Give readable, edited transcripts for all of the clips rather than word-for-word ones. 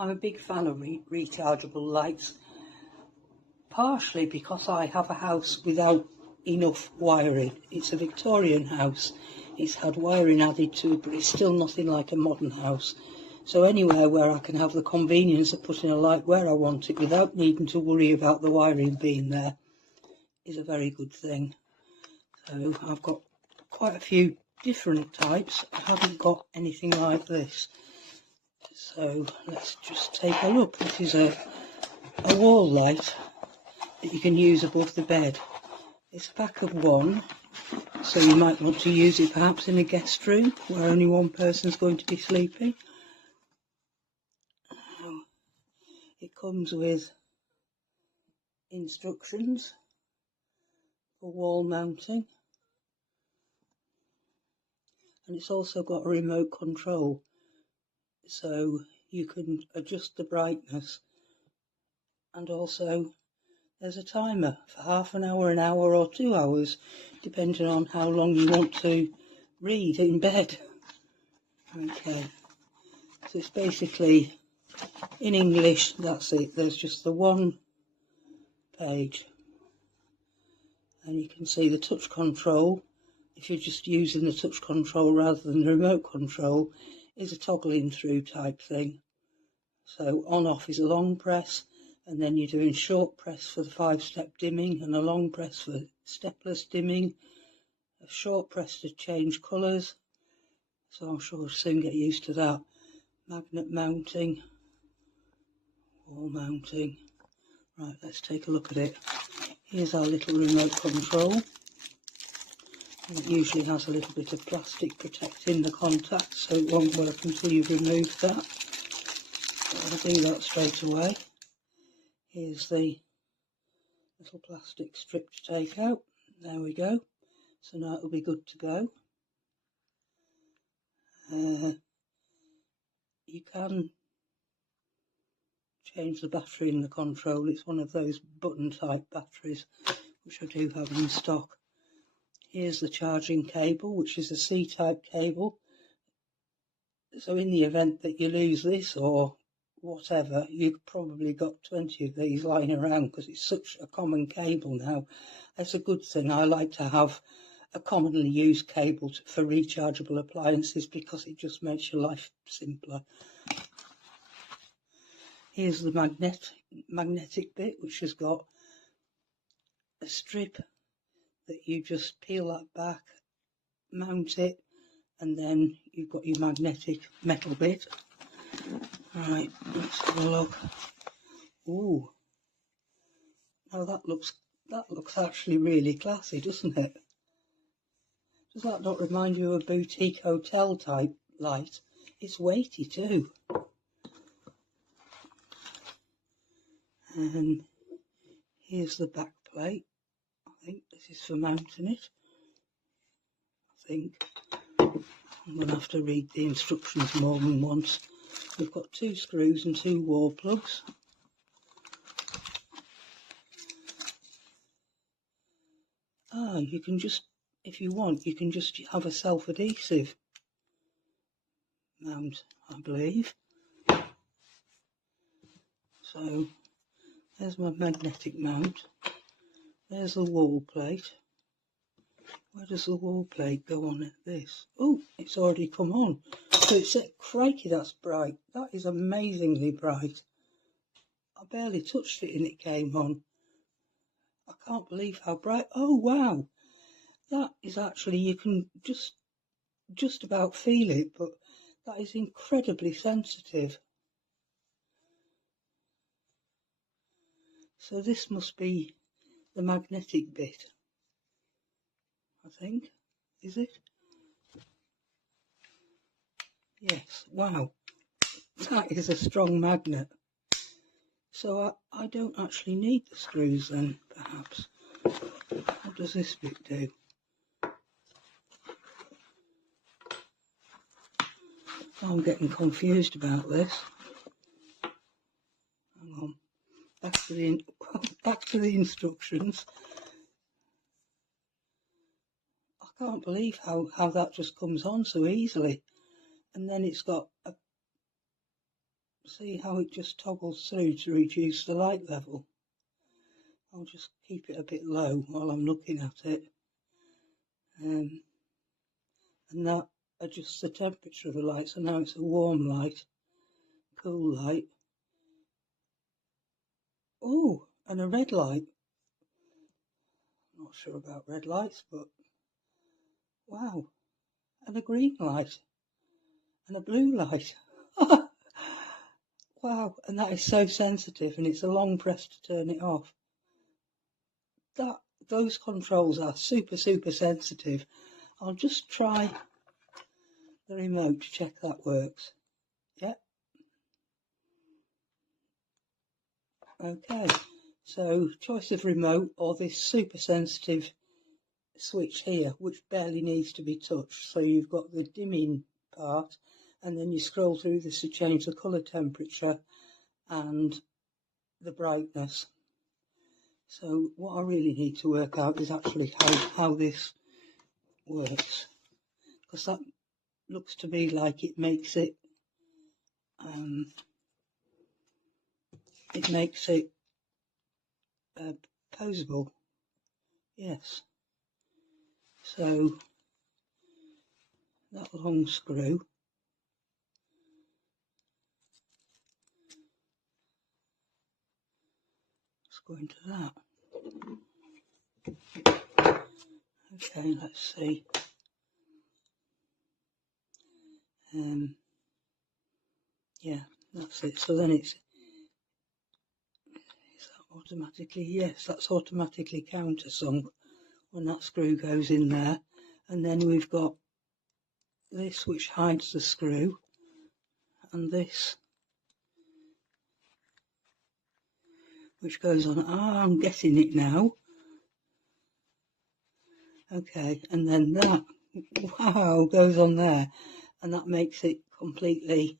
I'm a big fan of rechargeable lights, partially because I have a house without enough wiring. It's a Victorian house. It's had wiring added to it, but it's still nothing like a modern house. So anywhere where I can have the convenience of putting a light where I want it without needing to worry about the wiring being there is a very good thing. So I've got quite a few different types. I haven't got anything like this. So let's just take a look. This is a wall light that you can use above the bed. It's a pack of one, so you might want to use it perhaps in a guest room where only one person's going to be sleeping. It comes with instructions for wall mounting, and it's also got a remote control, so you can adjust the brightness, and also there's a timer for half an hour, or 2 hours, depending on how long you want to read in bed. Okay, so it's basically in English, that's it. There's just the one page, and you can see the touch control. If you're just using the touch control rather than the remote control, is a toggling through type thing. So on off is a long press, and then you're doing short press for the 5-step dimming and a long press for stepless dimming, a short press to change colours, so I'm sure we'll soon get used to that. Magnet mounting, wall mounting. Right, let's take a look at it. Here's our little remote control. It usually has a little bit of plastic protecting the contact, so it won't work until you've removed that. So I'll do that straight away. Here's the little plastic strip to take out. There we go. So now it'll be good to go. You can change the battery in the control. It's one of those button type batteries, which I do have in stock. Here's the charging cable, which is a C-type cable. So in the event that you lose this or whatever, you've probably got 20 of these lying around because it's such a common cable now. That's a good thing. I like to have a commonly used cable for rechargeable appliances because it just makes your life simpler. Here's the magnetic bit, which has got a strip that you just peel that back, mount it, and then you've got your magnetic metal bit. Right, let's have a look. Ooh, now that looks actually really classy, doesn't it? Does that not remind you of a boutique hotel type light? It's weighty too. And here's the back plate. I think this is for mounting it. I think I'm going to have to read the instructions more than once. We've got 2 screws and 2 wall plugs. You can just, if you want, you can just have a self-adhesive mount, I believe. So there's my magnetic mount. There's the wall plate. Where does the wall plate go on this? Oh, it's already come on. So it's crikey, that's bright. That is amazingly bright. I barely touched it and it came on. I can't believe how bright. Oh wow, that is actually, you can just about feel it, but that is incredibly sensitive. So this must be the magnetic bit, I think. Is it? Yes. Wow, that is a strong magnet. So I don't actually need the screws then, perhaps. What does this bit do? I'm getting confused about this. Hang on. Back to the instructions. I can't believe how that just comes on so easily. And then it's got a see how it just toggles through to reduce the light level. I'll just keep it a bit low while I'm looking at it. And that adjusts the temperature of the light, so now it's a warm light, cool light. Oh, and a red light. Not sure about red lights, but wow. And a green light. And a blue light. Wow, and that is so sensitive, and it's a long press to turn it off. Those controls are super sensitive. I'll just try the remote to check that works. Yep. Okay, so choice of remote or this super sensitive switch here, which barely needs to be touched. So you've got the dimming part, and then you scroll through this to change the colour temperature and the brightness. So what I really need to work out is actually how this works, because that looks to me like it makes it posable. Yes. So that long screw, let's go into that. Okay, let's see. Yeah, that's it. So then is that automatically? Yes, that's automatically countersunk when that screw goes in there. And then we've got this which hides the screw, and this which goes on. Ah, I'm getting it now. Okay, and then that, wow, goes on there, and that makes it completely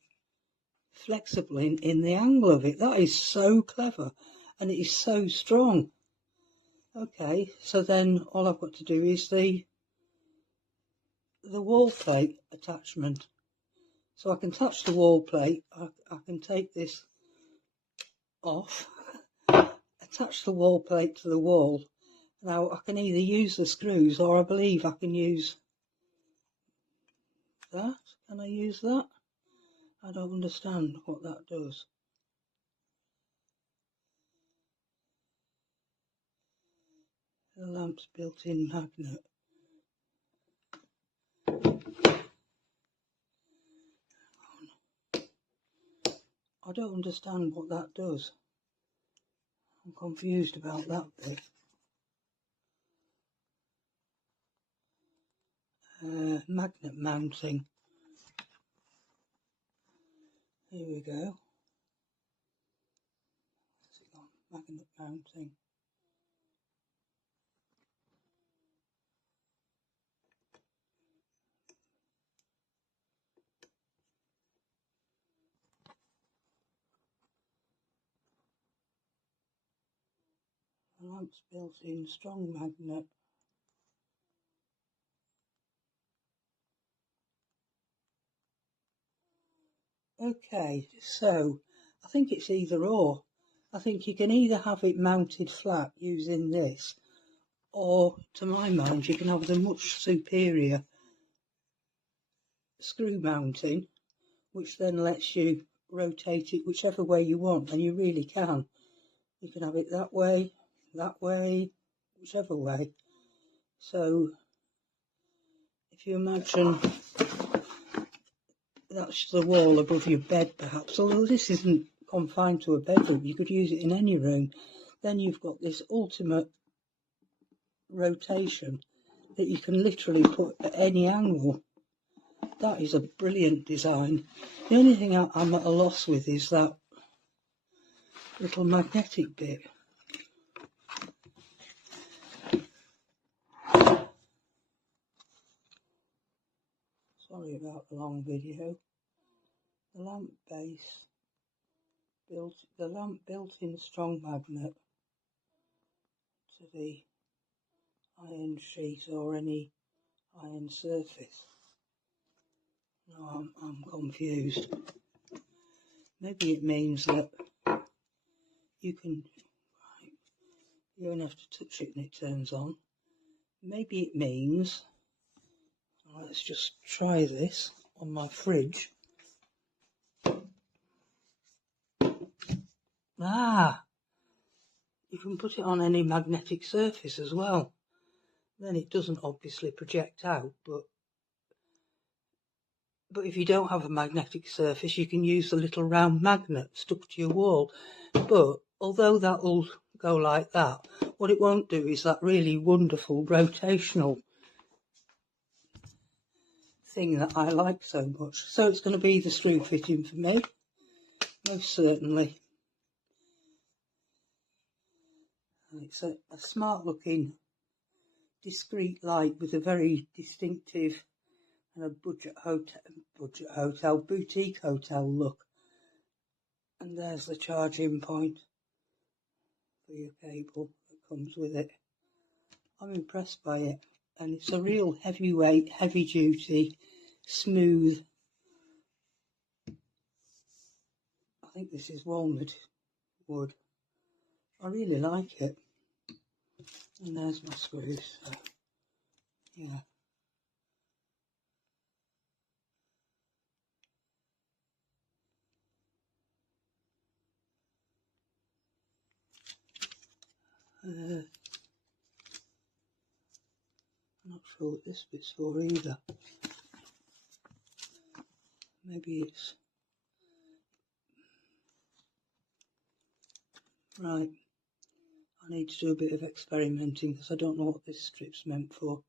flexible in the angle of it. That is so clever, and it is so strong. Okay, so then all I've got to do is the wall plate attachment. So I can touch the wall plate, I can take this off, attach the wall plate to the wall. Now I can either use the screws, or I believe I can use that. Can I use that? I don't understand what that does. The lamp's built-in magnet. I don't understand what that does. I'm confused about that bit. Magnet mounting. Here we go. Where's it gone? Magnet mounting. The lamp's built-in strong magnet. Okay, so I think it's either or. I think you can either have it mounted flat using this, or to my mind you can have the much superior screw mounting, which then lets you rotate it whichever way you want, and you really can. You can have it that way, whichever way. So if you imagine that's the wall above your bed perhaps, although this isn't confined to a bedroom, you could use it in any room. Then you've got this ultimate rotation that you can literally put at any angle. That is a brilliant design. The only thing I'm at a loss with is that little magnetic bit. Sorry about the long video. The lamp base built-in strong magnet to the iron sheet or any iron surface. No, I'm confused. Maybe it means that you can, right, you don't have to touch it and it turns on. Maybe it means, let's just try this on my fridge. You can put it on any magnetic surface as well. Then it doesn't obviously project out, but if you don't have a magnetic surface, you can use the little round magnet stuck to your wall. But although that will go like that, what it won't do is that really wonderful rotational thing that I like so much. So it's going to be the screw fitting for me, most certainly. It's a smart looking discreet light with a very distinctive and a boutique hotel look. And there's the charging point for your cable that comes with it. I'm impressed by it, and it's a real heavyweight, heavy duty, smooth. I think this is walnut wood. I really like it. And there's my screws. So, yeah. I'm not sure what this bit's for either. Maybe it's... Right. I need to do a bit of experimenting because I don't know what this strip's meant for.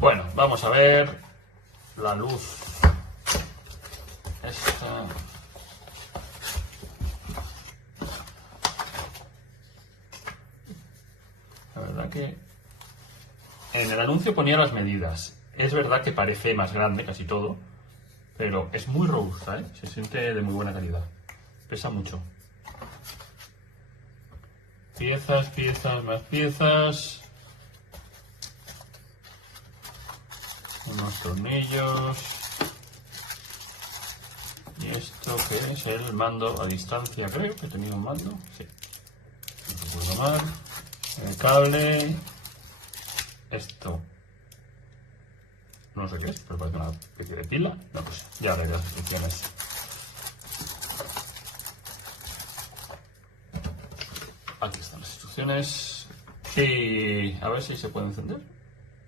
Bueno, vamos a ver la luz. Esta. La verdad que en el anuncio ponía las medidas. Es verdad que parece más grande casi todo, pero es muy robusta, ¿eh? Se siente de muy buena calidad. Pesa mucho. Piezas, piezas, más piezas. Unos tornillos. Y esto que es el mando a distancia, creo que tenía un mando. Sí. No recuerdo mal. El cable. Esto. No sé qué es, pero parece una especie de pila. No sé, ya veré las instrucciones. Aquí están las instrucciones. Y a ver si se puede encender.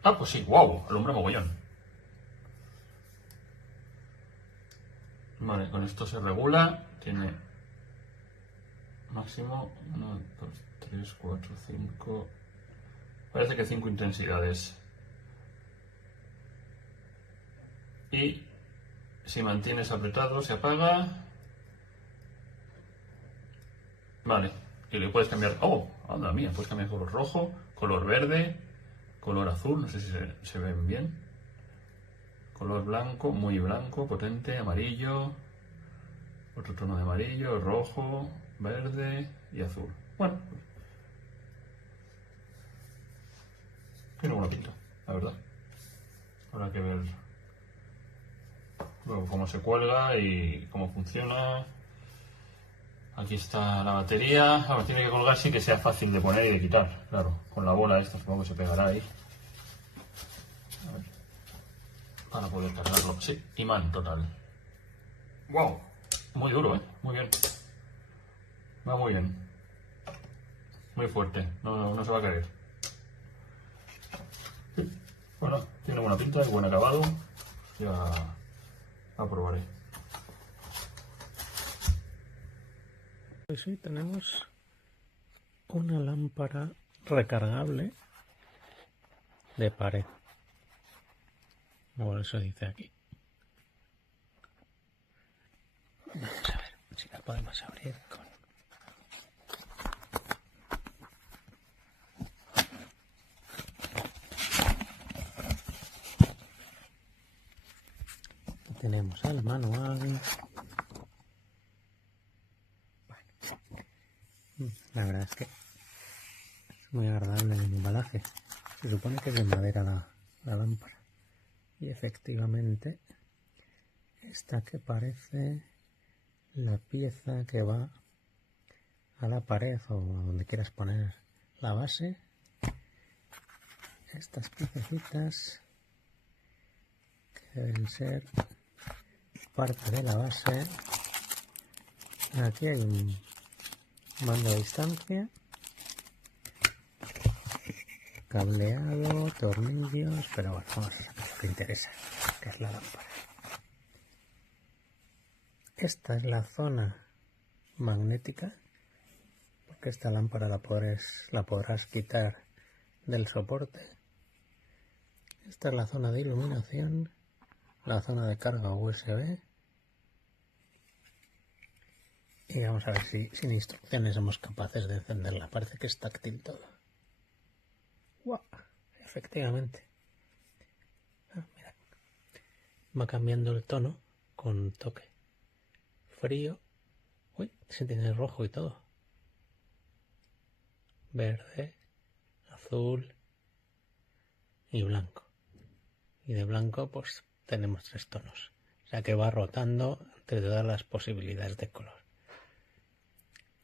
Ah, pues sí, wow, alumbra mogollón. Vale, con esto se regula. Tiene máximo 1, 2, 3, 4, 5. Parece que 5 intensidades. Y si mantienes apretado se apaga. Vale, y le puedes cambiar. Oh, anda mía, puedes cambiar color rojo, color verde, color azul, no sé si se ven bien. Color blanco, muy blanco, potente, amarillo. Otro tono de amarillo, rojo, verde y azul. Bueno, tiene buena pinta, la verdad. Habrá que ver luego cómo se cuelga y cómo funciona. Aquí está la batería. Ahora tiene que colgar sí que sea fácil de poner y de quitar. Claro, con la bola esta supongo que se pegará ahí. A ver. Para poder cargarlo. Sí, imán total. ¡Wow! Muy duro, ¿eh? Muy bien. Va muy bien. Muy fuerte. No se va a caer. Sí. Bueno, tiene buena pinta y buen acabado. Ya la probaré. Pues sí, tenemos una lámpara recargable de pared. Por eso dice aquí. Vamos a ver si la podemos abrir con... Aquí tenemos el manual. La verdad es que es muy agradable el embalaje. Se supone que es de madera la lámpara. Y efectivamente, esta que parece la pieza que va a la pared o a donde quieras poner la base. Estas piececitas que deben ser parte de la base. Aquí hay un mando a distancia, cableado, tornillos, pero bueno, vamos a sacar lo que interesa, que es la lámpara. Esta es la zona magnética, porque esta lámpara la podrás quitar del soporte. Esta es la zona de iluminación, la zona de carga USB. Y vamos a ver si sin instrucciones somos capaces de encenderla. Parece que es táctil todo. ¡Wow! Efectivamente. Mira. Va cambiando el tono con toque. Frío. Uy, se tiene rojo y todo. Verde, azul y blanco. Y de blanco pues tenemos 3 tonos. O sea que va rotando entre todas las posibilidades de color.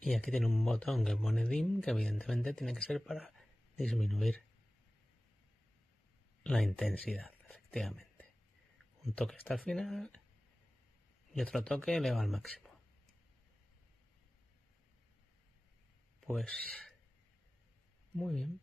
Y aquí tiene un botón que pone dim, que evidentemente tiene que ser para disminuir la intensidad, efectivamente. Un toque hasta el final y otro toque eleva al máximo. Pues muy bien.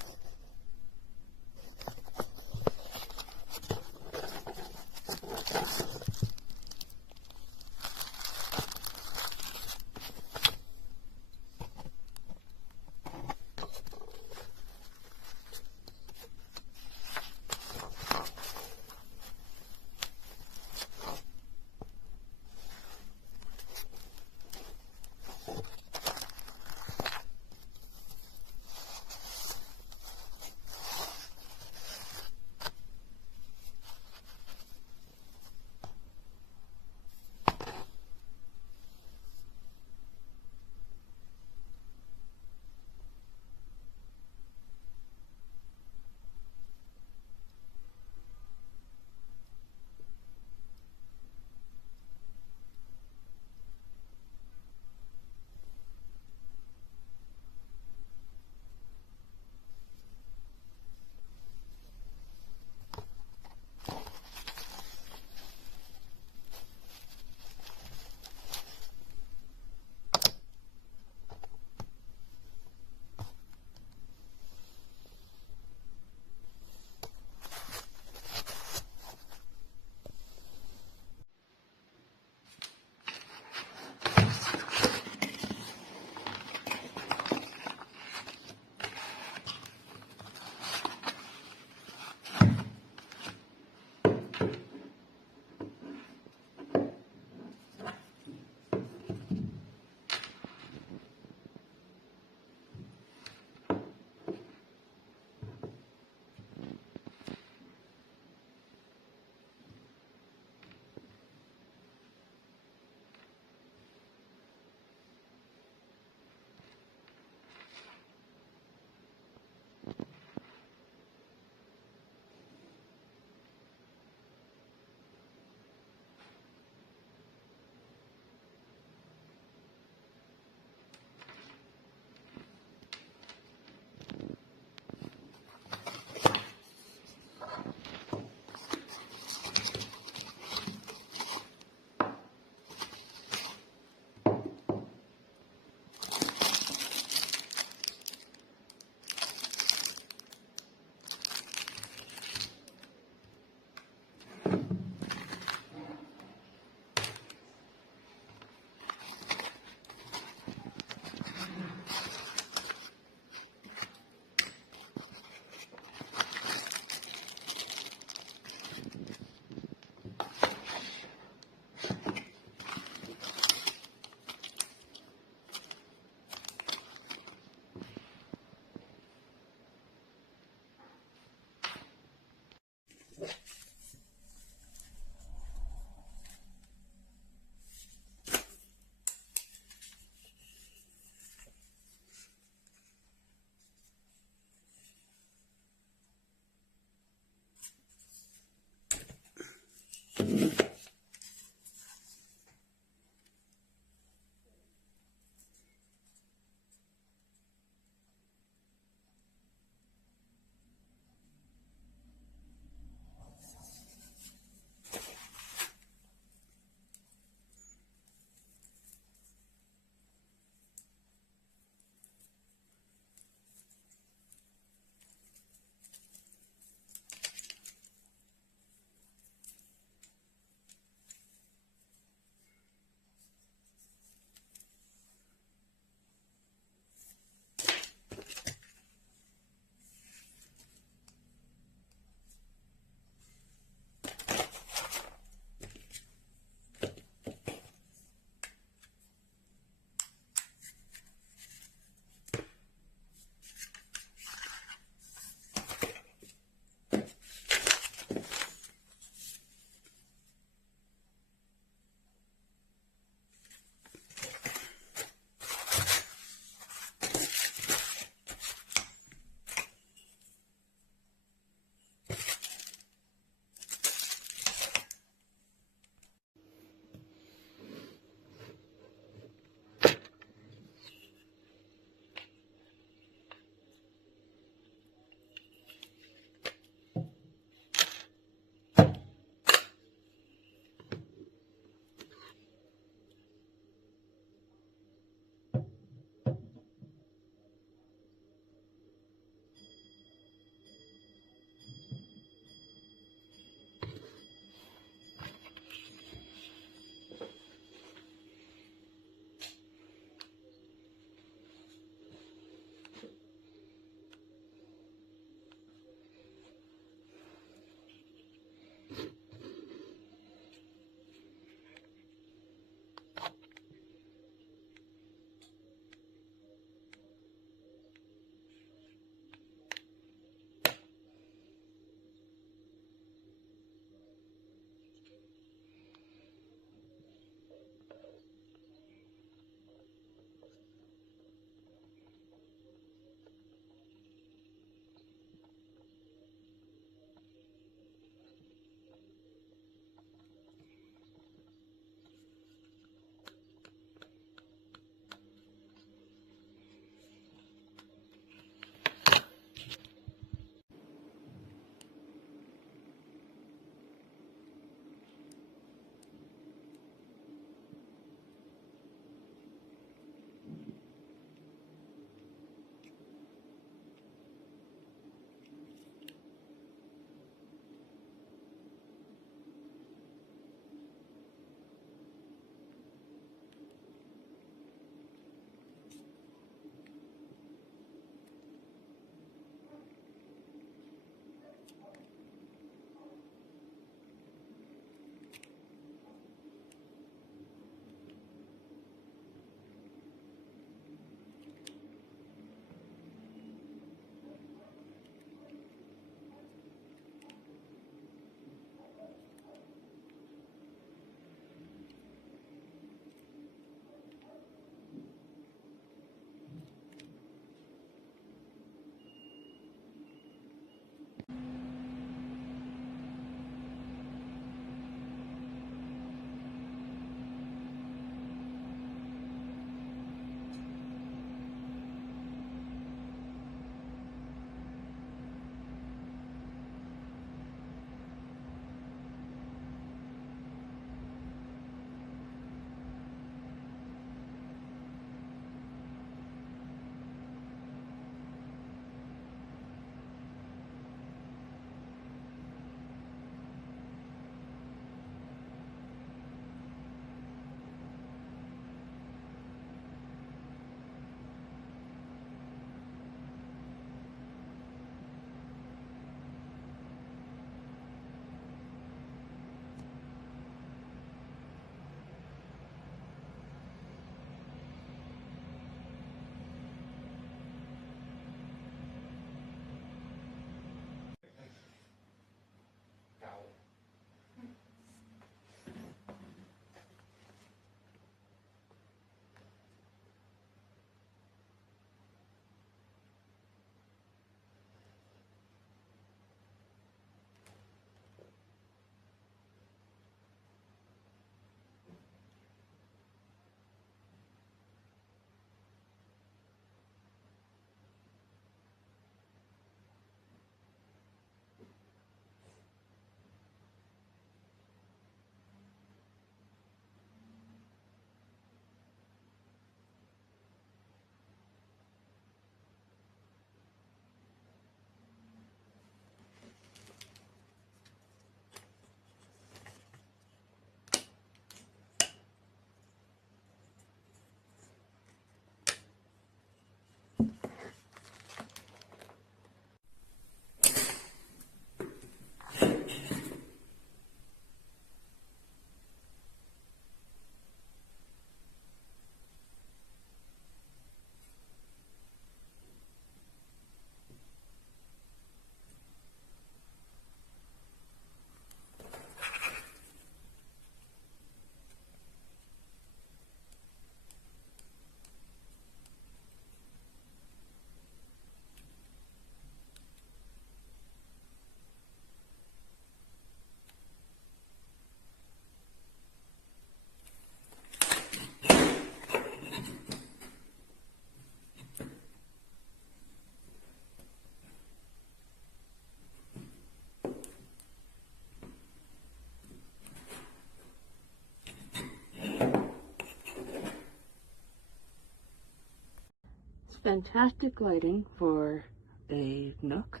fantastic lighting for a nook.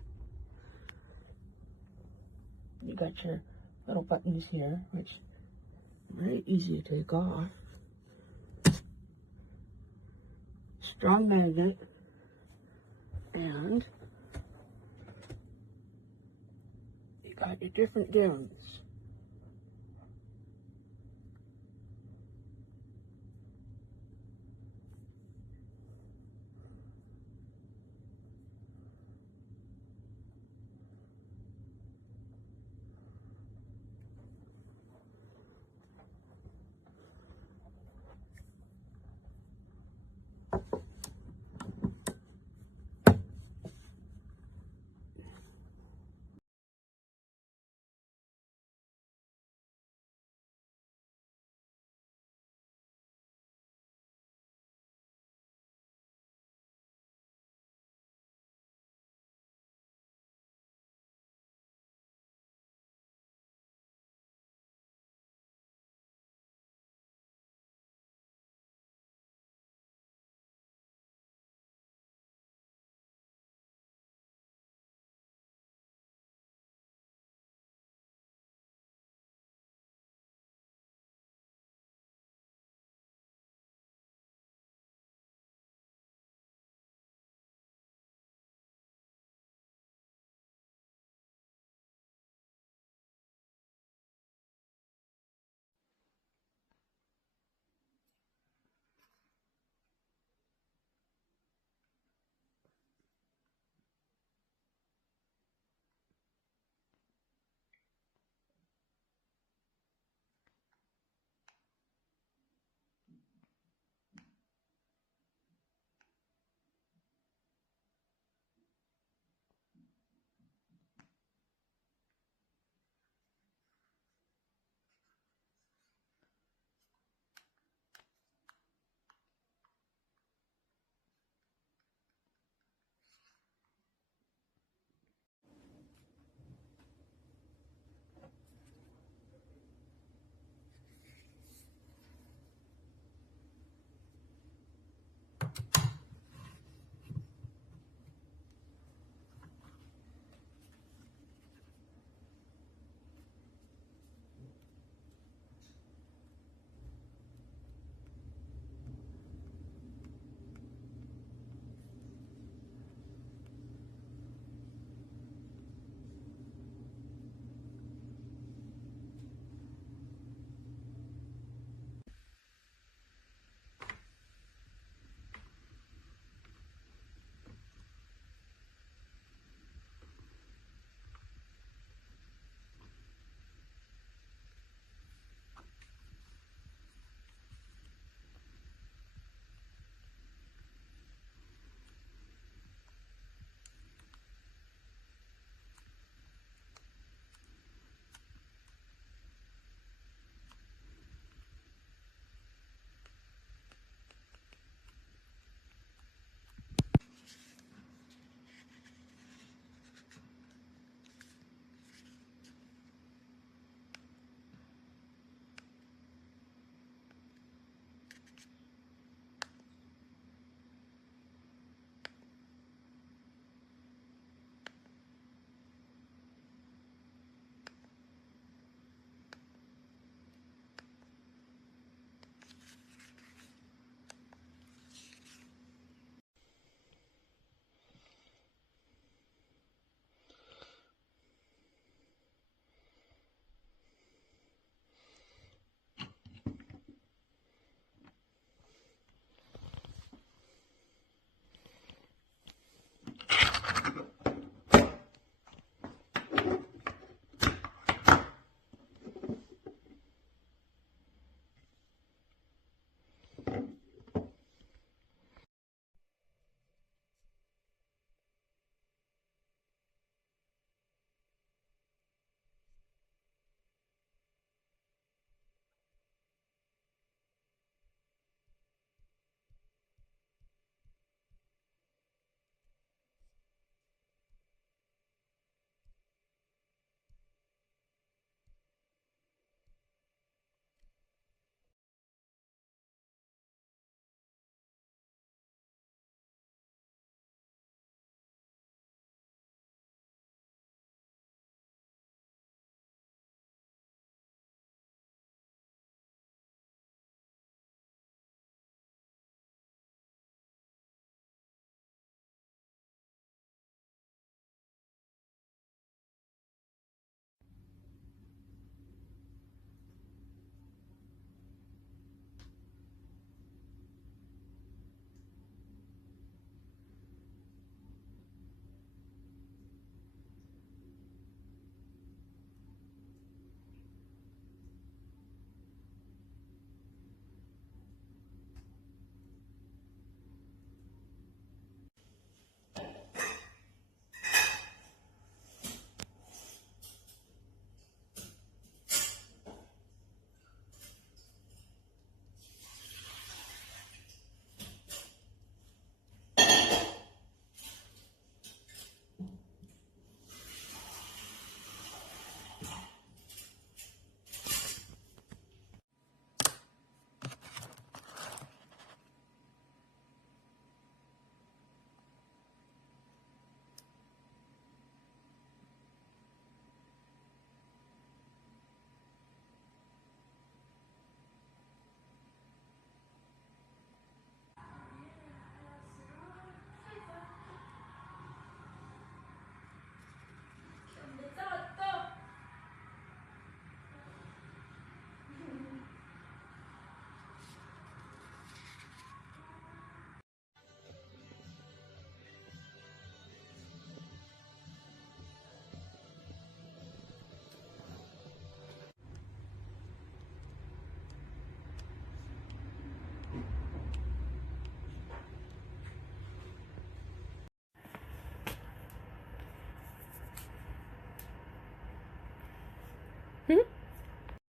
You got your little buttons here, which are very easy to take off. Strong magnet, and you got your different dims.